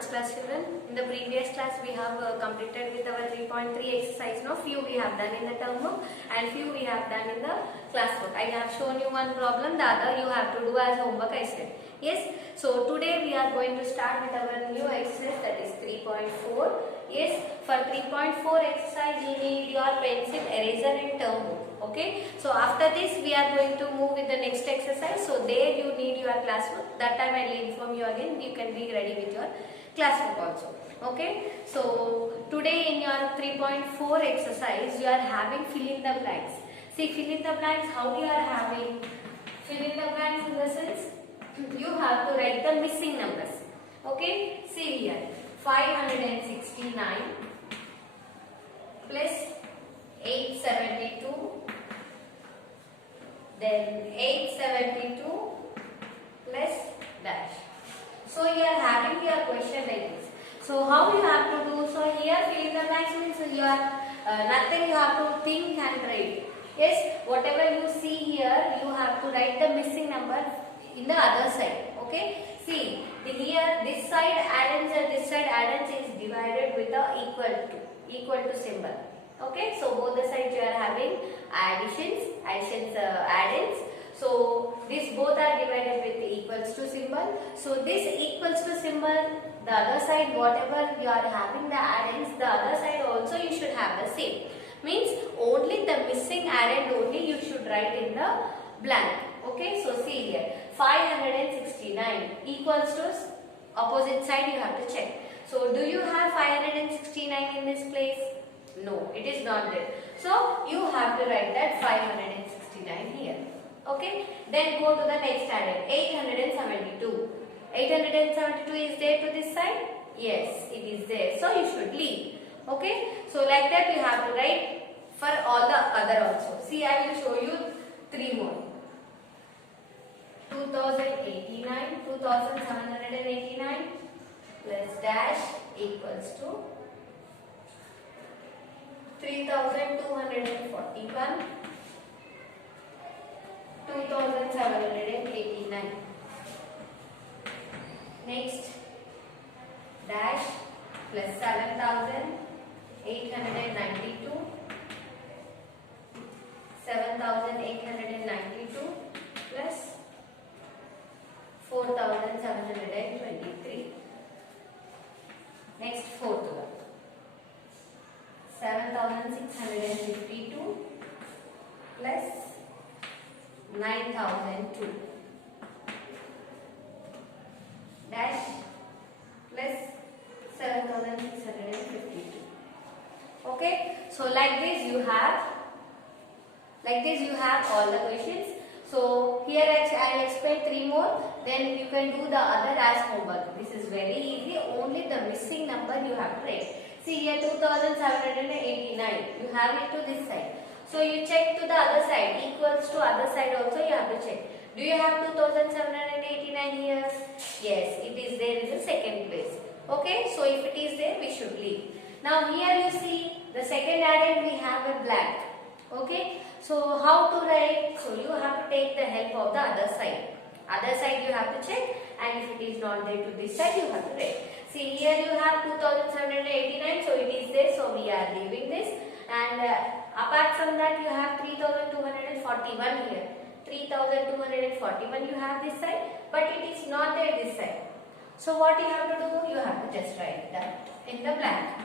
March class children. In the previous class we have completed with our 3.3 exercise. Now few we have done in the term book and few we have done in the class book. I have shown you one problem, the other you have to do as homework I said. Yes, so today we are going to start with our new exercise, that is 3.4. Yes, for 3.4 exercise you need your pencil, eraser and term book. Okay, so after this we are going to move with the next exercise. So there you need your class book. That time I will inform you again. You can be ready with your class book also. Okay, so today in your 3.4 exercise you are having fill in the blanks. See, fill in the blanks, how we are having fill in the blanks in the sense you have to write the missing numbers. Okay, see here 569 plus 872, then 872 plus dash. So you are having your question like this. So how you have to do? So here fill in the blanks means you are nothing you have to think and write. Yes, whatever you see here you have to write the missing number in the other side. Okay, see here this side addends and this side addends is divided with the equal to symbol. Okay, so both the sides you are having addends. So these both are divided with the equals to symbol. So this equals to symbol, the other side whatever you are having the addends, the other side also you should have the same. Means only the missing addend only you should write in the blank. Okay, so see here 569 equals to opposite side you have to check. So do you have 569 in this place? No, it is not there. So you have to write that 569 here. Okay, then go to the next addend, 872. 872 is there to this side? Yes, it is there. So you should leave. Okay, so like that you have to write for all the other also. See, I will show you 3 more. 2089, 2789 plus dash equals to 3241, 2789. Next, dash plus 7892, 7892 plus 4723. Next, fourth one, 7652 plus 9002 dash plus 7652. Okay, so like this you have all the questions. So here I will explain 3 more, then you can do the other as homework. This is very easy, only the missing number you have to write. See here 2789, you have it to this side. So you check to the other side, equals to other side also you have to check. Do you have 2789 here? Yes, it is there in the second place. Okay, so if it is there, we should leave. Now here you see the second addend we have a blank. Okay, so how to write? So you have to take the help of the other side. Other side you have to check, and if it is not there to this side, you have to write. See here you have 2789, so it is there, so we are leaving this. And apart from that, you have 3241 here. 3241 you have this side, but it is not there this side. So what you have to do? You have to just write that in the blank.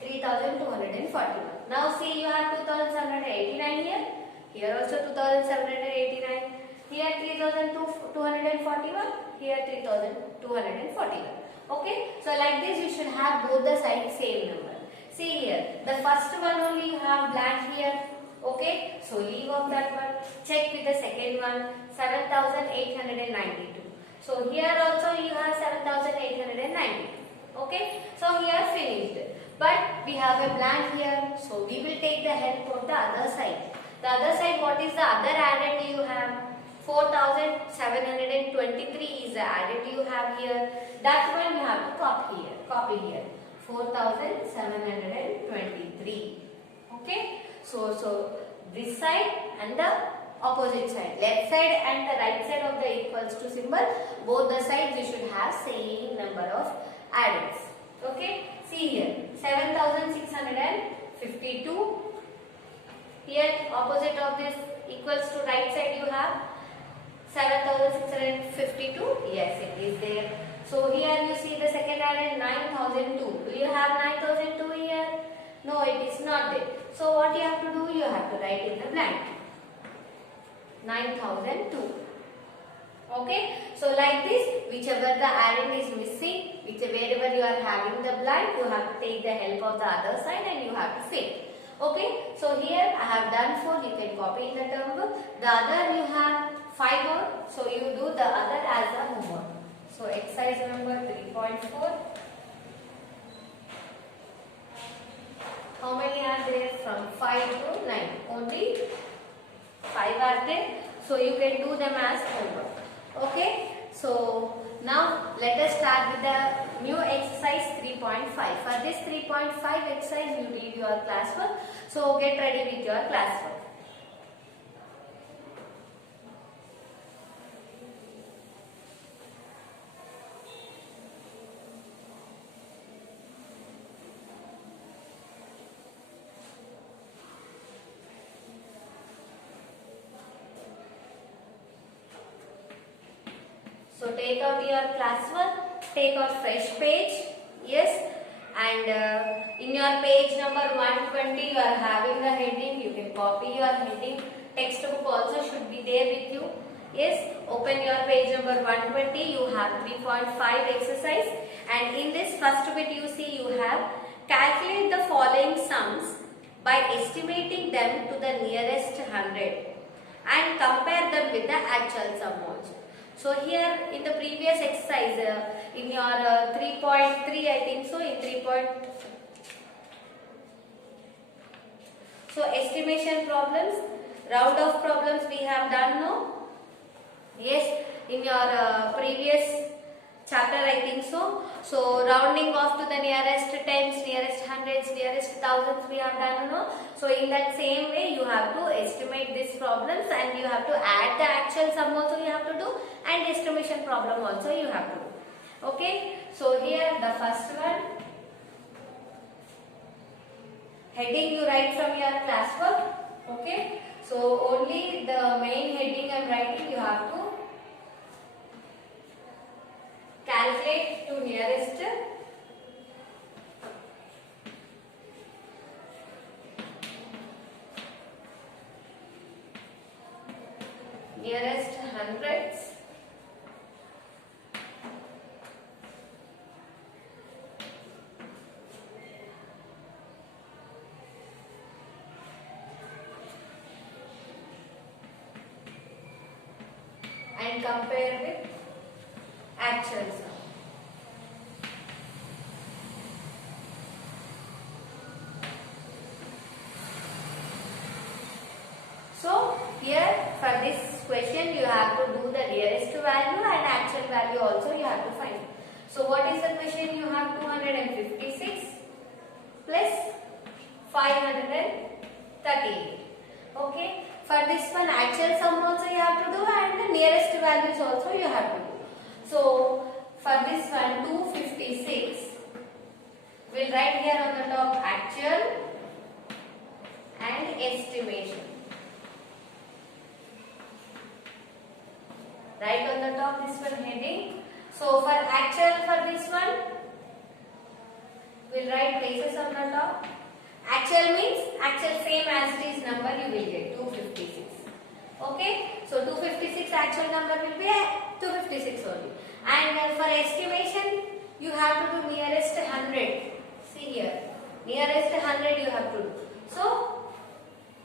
3241. Now see, you have 2789 here. Here also 2789. Here 3241. Here 3241. Okay. So like this you should have both the sides same number. See here, the first one only you have blank here. Okay. So leave off that one. Check with the second one, 7892. So here also you have 7892. Okay. So here finished. But we have a blank here, so we will take the help of the other side. The other side, what is the other addend you have? 4723 is the addend you have here. That one you have to copy here. 4723. Okay. So this side and the opposite side. Left side and the right side of the equals to symbol, both the sides you should have same number of addings. Okay, see here 7652. Here opposite of this equals to right side you have 7652. Yes, it is there. So here you see the second addend 9002. Do you have 9002 here? No, it is not there. So what you have to do? You have to write in the blank 9002. Okay. So like this, whichever the addend is missing, wherever you are having the blank, you have to take the help of the other side and you have to fill. Okay. So here I have done 4. You can copy in the term book. The other you have 5 more. So you do the other as a homework. So exercise number 3.4. How many are there? From 5 to 9. Only 5 are there. So you can do them as homework. Okay. So now let us start with the new exercise 3.5. For this 3.5 exercise you read your classwork. So get ready with your classwork. So take out your classwork, take out fresh page, yes, and in your page number 120 you are having the heading, you can copy your heading, textbook also should be there with you, yes, open your page number 120, you have 3.5 exercise, and in this first bit you see you have calculate the following sums by estimating them to the nearest 100 and compare them with the actual sum also. So here in the previous exercise, in your 3.3 I think so, in 3. So estimation problems, round off problems we have done now. Yes, in your previous chapter I think so. So rounding off to the nearest tens, nearest hundreds, nearest thousands we have done now. So in that same way you have to estimate these problems and you have to add the actual sum also you have to do and estimation problem also you have to do. Okay. So here the first one, heading you write from your classwork. Okay. So only the main heading I am writing, you have to calculate to nearest 100s. And compare with actual sum. So here for this question you have to do the nearest value and actual value also you have to find. So what is the question? You have 256 plus 538. Okay. For this one actual sum also you have to do and the nearest values also you have to do. So for this one 256, we'll write here on the top actual and estimation. Write on the top this one heading. So for actual for this one, we'll write places on the top. Actual means actual same as it is number you will get 256. Okay. So 256 actual number will be 256 only. And for estimation you have to do nearest 100. See here. Nearest 100 you have to do. So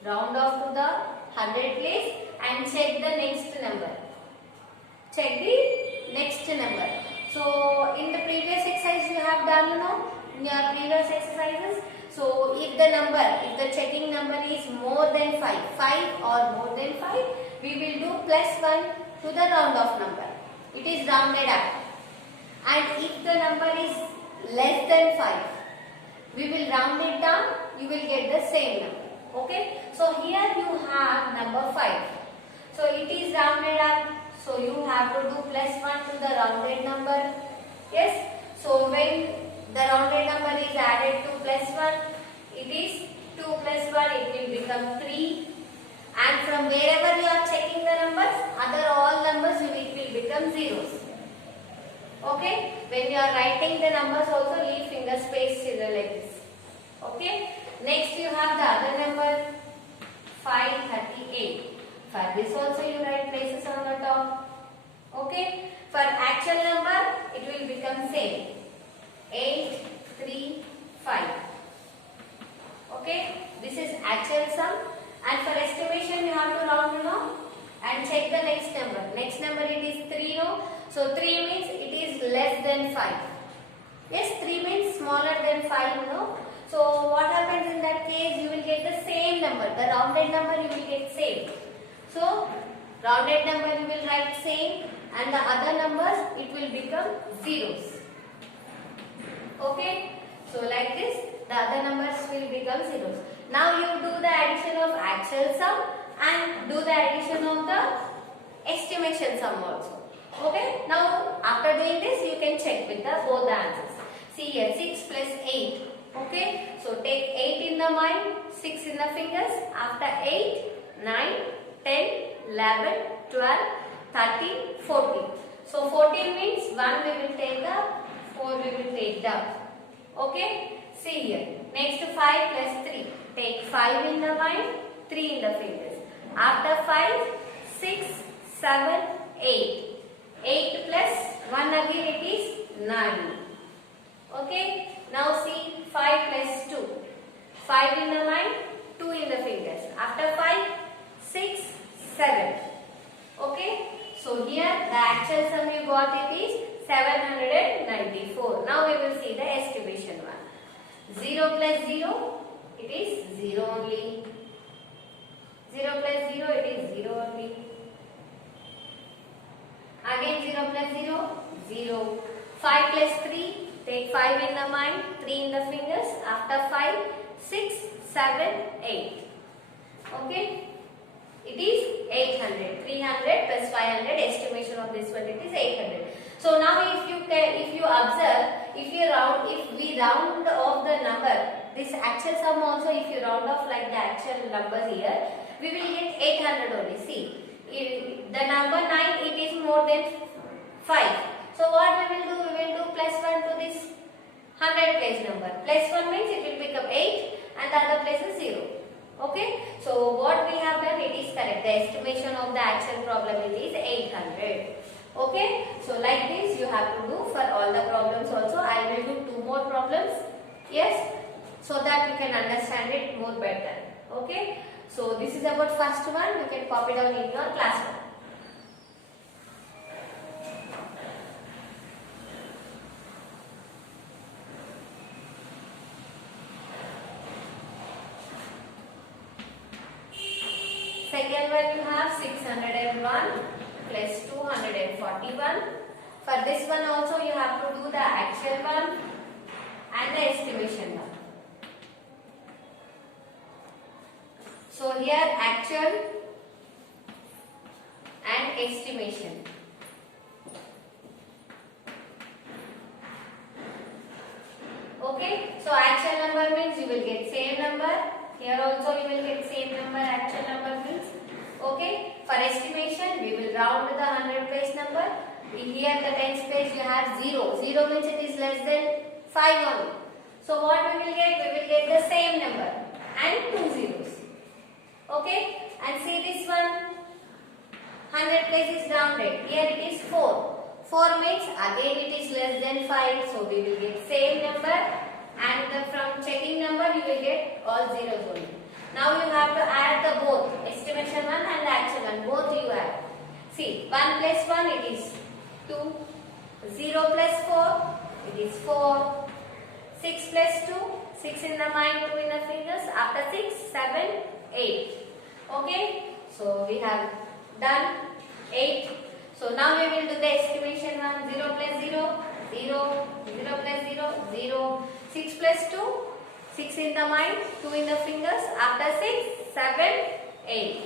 round off to the 100 place and check the next number. Check the next number. So in the previous exercise you have done now, in your previous exercises. So if the number, if the checking number is more than 5 or more than 5, we will do plus 1 to the round off number. It is rounded up. And if the number is less than 5, we will round it down, you will get the same number. Okay. So here you have number 5. So it is rounded up. So you have to do +1 to the rounded number. Yes. So when the rounded number is added to +1, it is 2 plus 1, it will become 3. And from wherever you are checking the numbers, other all numbers it will become zeros. Okay? When you are writing the numbers also, leave finger space like this. Okay? Next you have the other number 538. For this also you write places on the top. Okay? For actual number, it will become same. 8, 3, 5. Okay? This is actual sum. And for estimation, you have to round and check the next number. Next number it is 3 So 3 means it is less than 5. Yes, 3 means smaller than 5 So what happens in that case? You will get the same number. The rounded number you will get same. So rounded number you will write same and the other numbers it will become zeros. Okay? So like this the other numbers will become zeros. Now you do the addition of actual sum and do the addition of the estimation sum also. Okay? Now after doing this you can check with both the answers. See here 6 plus 8. Okay? So take 8 in the mind, 6 in the fingers. After 8, 9, 10, 11, 12, 13, 14. So 14 means 1 we will take up, 4 we will take down. Okay? See here. Next 5 plus 3. Take 5 in the mind, 3 in the fingers. After 5, 6, 7, 8. 8 plus 1 again it is 9. Okay? Now see 5 plus 2. 5 in the mind, 2 in the fingers. After 5, 6, 7. Okay? So here the actual sum you got it is 794. Now we will see the estimation one. 0 plus 0. It is 0 only. 0 plus 0, it is 0 only. Again 0 plus 0, 0. 5 plus 3, take 5 in the mind, 3 in the fingers. After 5, 6, 7, 8. Okay? It is 800. 300 plus 500, estimation of this one, it is 800. So now if you observe, if we round off the number, this actual sum also if you round off like the actual numbers here, we will get 800 only. See, the number 9 it is more than 5. So what we will do? We will do plus 1 to this 100 place number. Plus 1 means it will become 8 and the other place is 0. Okay. So what we have done, it is correct. The estimation of the actual problem it is 800. Okay. So like this you have to do for all the problems also. I will do 2 more problems. Yes. So that you can understand it more better. Okay. So this is about first one. You can copy down in your classroom. Second one you have 601 plus 241. For this one also you have to do the actual one and the estimation one. So here actual and estimation. Okay. So actual number means you will get same number. Here also you will get same number, actual number means. Okay. For estimation, we will round the 100 place number. Here the tens place you have 0. 0 means it is less than 5 only. So what we will get? We will get the same number and 2 zeros. Okay. And see this one. 100 place is rounded. Here it is 4. 4 means again it is less than 5. So we will get same number. And from checking number you will get all zeros only. Now you have to add the both estimation one and the actual one, both you add. See 1 plus 1 it is 2, 0 plus 4 it is 4, 6 plus 2, 6 in the mind, 2 in the fingers. After 6, 7, 8. Okay, so we have done 8. So now we will do the estimation one. 0 plus 0, 0, 0 plus 0, 0. 6 plus 2, 6 in the mind, 2 in the fingers. After 6, 7, 8.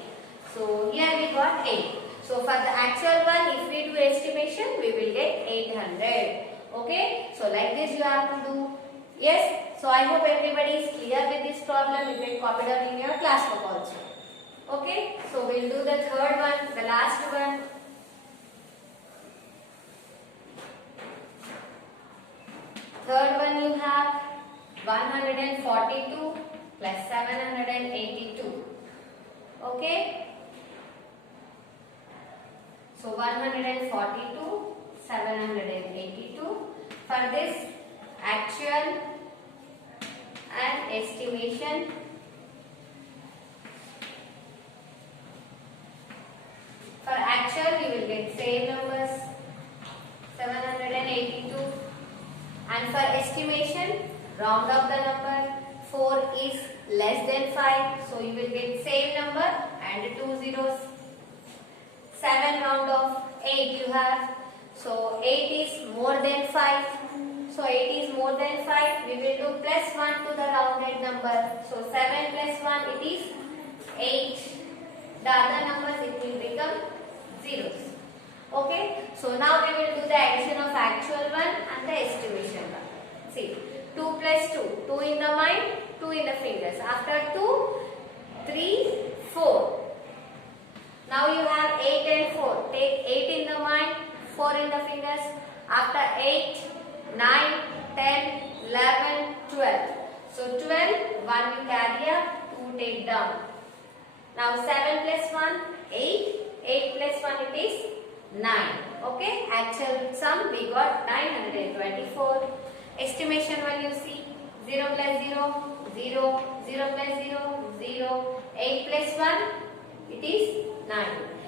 So here we got 8. So for the actual one, if we do estimation, we will get 800. Okay. So like this you have to do. Yes. So I hope everybody is clear with this problem. You can copy it in your class book also. Okay. So we'll do the third one, the last one. Third one you have 142 plus 782. Okay. So 142, 782. For this actual and estimation. For actual you will get same numbers 782, and for estimation round up the number. 4 is less than 5, so you will get same number and 2 zeros. 7 round off. 8 you have, so 8 is more than 5, so 8 is more than 5, we will do plus 1 to the rounded number, so 7 plus 1 it is 8, the other numbers it will become zeros. Okay, so now we will do the addition of actual one and the estimation one. See, 2 plus 2, 2 in the mind, 2 in the fingers. After 2, 3, 4. Now you have 8 and 4. Take 8 in the mind, 4 in the fingers. After 8, 9, 10, 11, 12. So 12, 1 you carry up, 2 take down. Now 7 plus 1, 8. 8 plus 1 it is 9. Okay, actual sum we got 924. Estimation one you see, 0 plus 0, 0, 0 plus 0, 0, 8 plus 1, it is 9.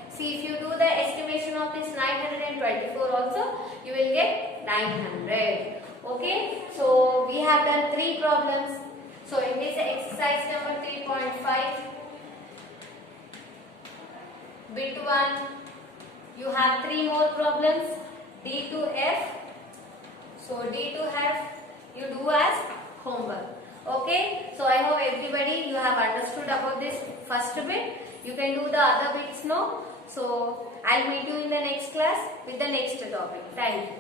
See, if you do the estimation of this 924 also, you will get 900. Okay, so we have done 3 problems. So in this exercise number 3.5, bit 1, you have 3 more problems, D to F. So D to F you do as homework. Okay, so I hope everybody you have understood about this first bit. You can do the other bits now. So I'll meet you in the next class with the next topic. Thank you.